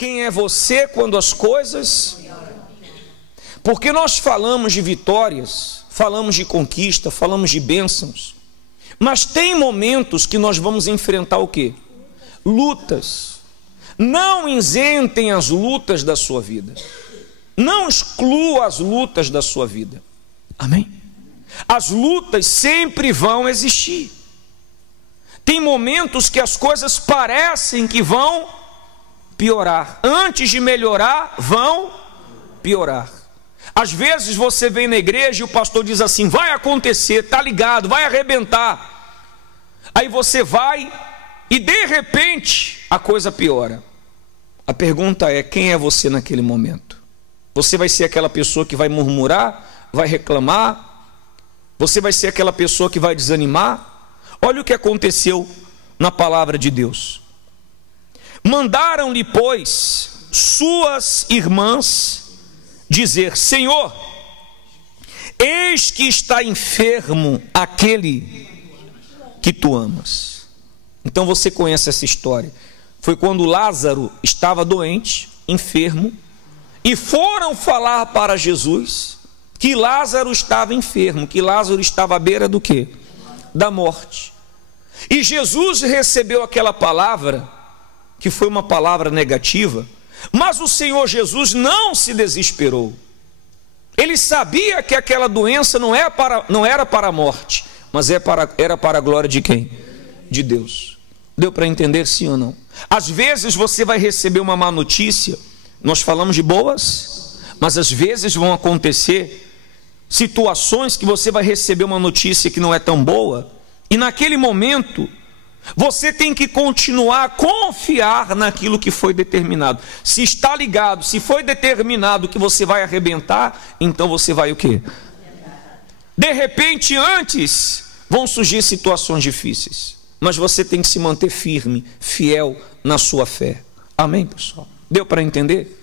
quem é você quando as coisas... Porque nós falamos de vitórias, falamos de conquista, falamos de bênçãos, mas tem momentos que nós vamos enfrentar o quê? Lutas. Não isentem as lutas da sua vida. Não exclua as lutas da sua vida. Amém? As lutas sempre vão existir. Tem momentos que as coisas parecem que vão piorar. Antes de melhorar, vão piorar. Às vezes você vem na igreja e o pastor diz assim: vai acontecer, tá ligado, vai arrebentar. Aí você vai e de repente a coisa piora. A pergunta é: quem é você naquele momento? Você vai ser aquela pessoa que vai murmurar, vai reclamar? Você vai ser aquela pessoa que vai desanimar? Olha o que aconteceu na palavra de Deus. Mandaram-lhe, pois, suas irmãs dizer: Senhor, eis que está enfermo aquele que tu amas. Então você conhece essa história. Foi quando Lázaro estava doente, enfermo, e foram falar para Jesus que Lázaro estava enfermo, que Lázaro estava à beira do quê? Da morte. E Jesus recebeu aquela palavra, que foi uma palavra negativa, mas o Senhor Jesus não se desesperou. Ele sabia que aquela doença não era para a morte, mas era para a glória de quem? De Deus. Deu para entender, sim ou não? Às vezes você vai receber uma má notícia. Nós falamos de boas, mas às vezes vão acontecer situações que você vai receber uma notícia que não é tão boa, e naquele momento você tem que continuar a confiar naquilo que foi determinado. Se está ligado, se foi determinado que você vai arrebentar, então você vai o quê? De repente, antes vão surgir situações difíceis, mas você tem que se manter firme, fiel na sua fé. Amém, pessoal? Deu para entender?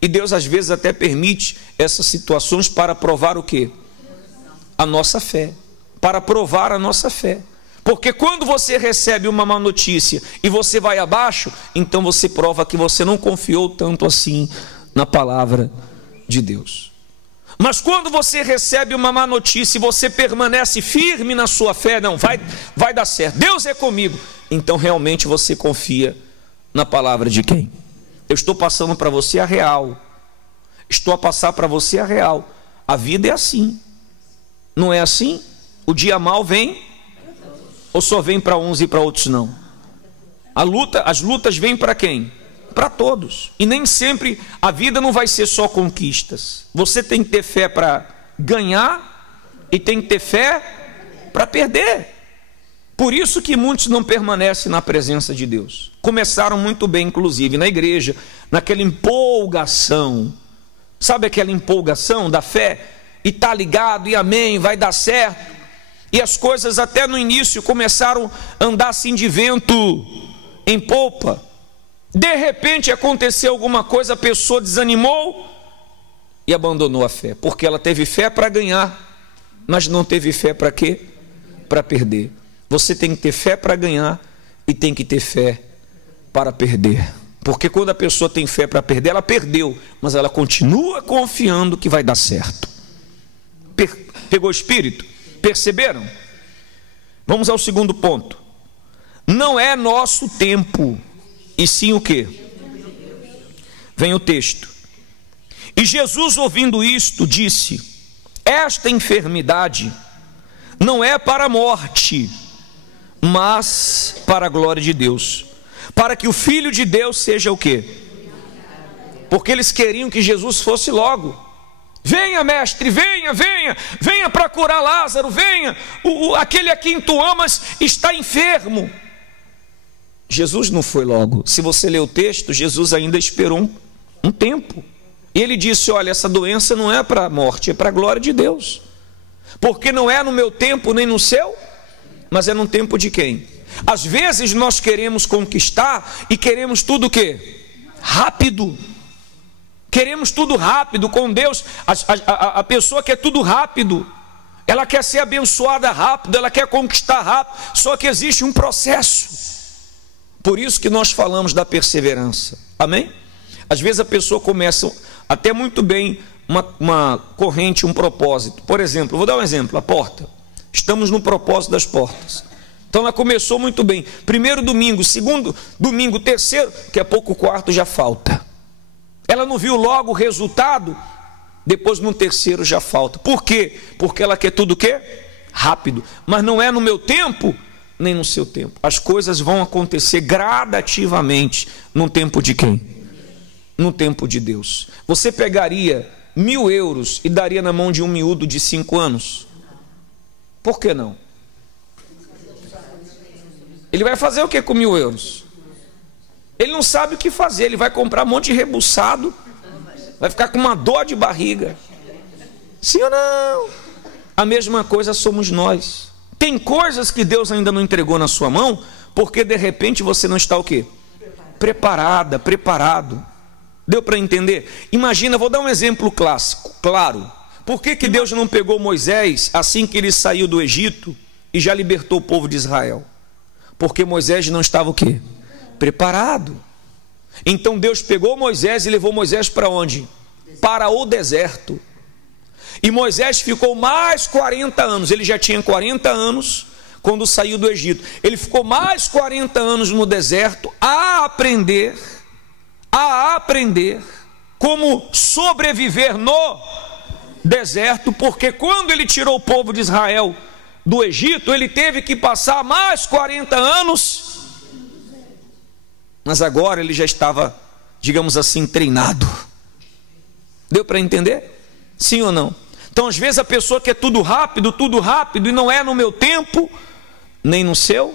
E Deus às vezes até permite essas situações para provar o quê? A nossa fé. Para provar a nossa fé. Porque quando você recebe uma má notícia e você vai abaixo, então você prova que você não confiou tanto assim na palavra de Deus. Mas quando você recebe uma má notícia e você permanece firme na sua fé, não, vai dar certo, Deus é comigo, então realmente você confia na palavra de quem? Eu estou passando para você a real. Estou a passar para você a real. A vida é assim. Não é assim? O dia mal vem, ou só vem para uns e para outros não? As lutas vêm para quem? Para todos. E nem sempre a vida não vai ser só conquistas. Você tem que ter fé para ganhar e tem que ter fé para perder. Por isso que muitos não permanecem na presença de Deus. Começaram muito bem, inclusive, na igreja, naquela empolgação. Sabe aquela empolgação da fé? E está ligado, e amém, vai dar certo. E as coisas até no início começaram a andar assim de vento em popa. De repente aconteceu alguma coisa, a pessoa desanimou e abandonou a fé. Porque ela teve fé para ganhar, mas não teve fé para quê? Para perder. Você tem que ter fé para ganhar e tem que ter fé para perder. Porque quando a pessoa tem fé para perder, ela perdeu, mas ela continua confiando que vai dar certo. Pegou o espírito? Perceberam? Vamos ao segundo ponto. Não é nosso tempo, e sim o quê? Vem o texto. E Jesus, ouvindo isto, disse: esta enfermidade não é para a morte, mas para a glória de Deus, para que o Filho de Deus seja o quê? Porque eles queriam que Jesus fosse logo. Venha, mestre, venha para curar Lázaro, venha, aquele a quem tu amas está enfermo. Jesus não foi logo. Se você ler o texto, Jesus ainda esperou um tempo. E ele disse: olha, essa doença não é para a morte, é para a glória de Deus. Porque não é no meu tempo nem no seu, mas é no tempo de quem? Às vezes nós queremos conquistar e queremos tudo o quê? Rápido. Queremos tudo rápido com Deus. A pessoa quer tudo rápido. Ela quer ser abençoada rápido, ela quer conquistar rápido. Só que existe um processo. Por isso que nós falamos da perseverança. Amém? Às vezes a pessoa começa até muito bem uma corrente, um propósito. Por exemplo, vou dar um exemplo, a porta. Estamos no propósito das portas. Então ela começou muito bem. Primeiro domingo, segundo domingo, terceiro, daqui a pouco o quarto já falta. Ela não viu logo o resultado, depois no terceiro já falta. Por quê? Porque ela quer tudo o quê? Rápido. Mas não é no meu tempo, nem no seu tempo. As coisas vão acontecer gradativamente. No tempo de quem? No tempo de Deus. Você pegaria 1.000 euros e daria na mão de um miúdo de 5 anos? Por que não? Ele vai fazer o que com 1.000 euros? Ele não sabe o que fazer. Ele vai comprar um monte de rebuçado, vai ficar com uma dor de barriga. Sim ou não? A mesma coisa somos nós. Tem coisas que Deus ainda não entregou na sua mão, porque de repente você não está o quê? Preparado. Deu para entender? Imagina, vou dar um exemplo clássico, claro. Por que Deus não pegou Moisés assim que ele saiu do Egito e já libertou o povo de Israel? Porque Moisés não estava o quê? Preparado. Então Deus pegou Moisés e levou Moisés para onde? Para o deserto. E Moisés ficou mais 40 anos. Ele já tinha 40 anos quando saiu do Egito. Ele ficou mais 40 anos no deserto a aprender como sobreviver no deserto, porque quando ele tirou o povo de Israel do Egito, ele teve que passar mais 40 anos, mas agora ele já estava, digamos assim, treinado. Deu para entender? Sim ou não? Então às vezes a pessoa quer tudo rápido, e não é no meu tempo, nem no seu,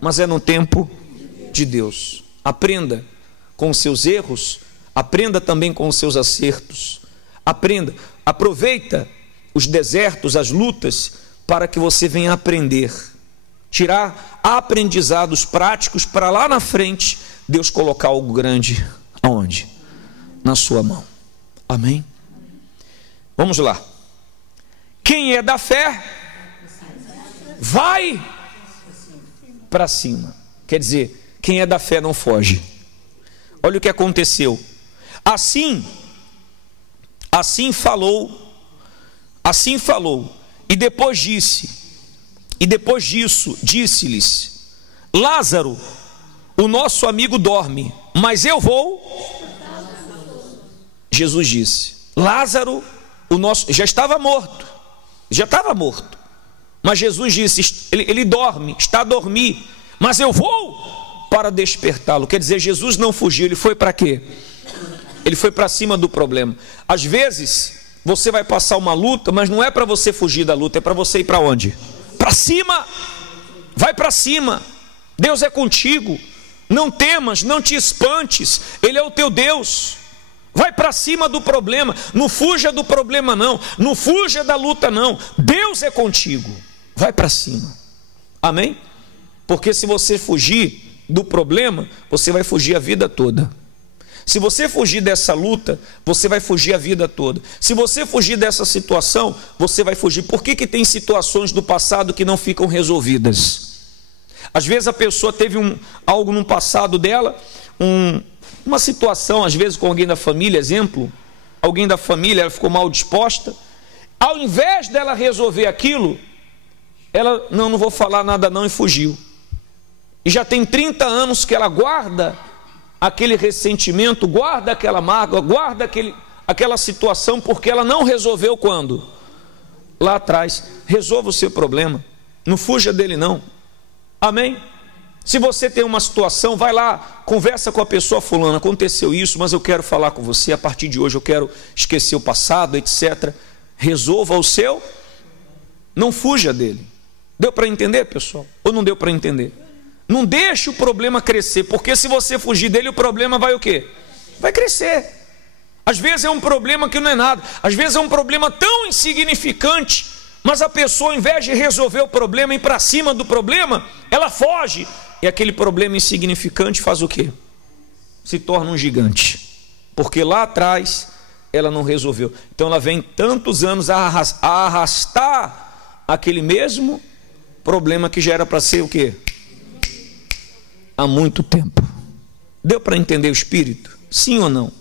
mas é no tempo de Deus. Aprenda com os seus erros, aprenda também com os seus acertos. Aproveita os desertos, as lutas, para que você venha aprender, tirar aprendizados práticos para lá na frente Deus colocar algo grande. Aonde? Na sua mão. Amém? Vamos lá. Quem é da fé vai para cima. Quer dizer, quem é da fé não foge. Olha o que aconteceu. Assim falou, e depois disso disse-lhes: Lázaro, o nosso amigo dorme, mas eu vou. Jesus disse: Lázaro, o nosso, já estava morto, mas Jesus disse: ele dorme, está a dormir, mas eu vou para despertá-lo. Quer dizer, Jesus não fugiu, ele foi para quê? Ele foi para cima do problema. Às vezes você vai passar uma luta, mas não é para você fugir da luta, é para você ir para onde? Para cima. Vai para cima. Deus é contigo. Não temas, não te espantes. Ele é o teu Deus. Vai para cima do problema. Não fuja do problema não. Não fuja da luta não. Deus é contigo. Vai para cima. Amém? Porque se você fugir do problema, você vai fugir a vida toda. Se você fugir dessa luta, você vai fugir a vida toda. Se você fugir dessa situação, você vai fugir. Por que tem situações do passado que não ficam resolvidas? Às vezes a pessoa teve algo no passado dela, uma situação, às vezes com alguém da família, exemplo, alguém da família, ela ficou mal disposta. Ao invés dela resolver aquilo, ela, não vou falar nada não, e fugiu. E já tem 30 anos que ela guarda aquele ressentimento, guarda aquela mágoa, guarda aquela situação, porque ela não resolveu quando? Lá atrás. Resolva o seu problema, não fuja dele não. Amém? Se você tem uma situação, vai lá, conversa com a pessoa: fulana, aconteceu isso, mas eu quero falar com você, a partir de hoje eu quero esquecer o passado, etc. Resolva o seu, não fuja dele. Deu para entender, pessoal? Ou não deu para entender? Não deixe o problema crescer, porque se você fugir dele, o problema vai o quê? Vai crescer. Às vezes é um problema que não é nada, às vezes é um problema tão insignificante, mas a pessoa, ao invés de resolver o problema e ir para cima do problema, ela foge, e aquele problema insignificante faz o quê? Se torna um gigante, porque lá atrás ela não resolveu. Então ela vem tantos anos a arrastar aquele mesmo problema que já era para ser o quê? Há muito tempo. Deu para entender o espírito? Sim ou não?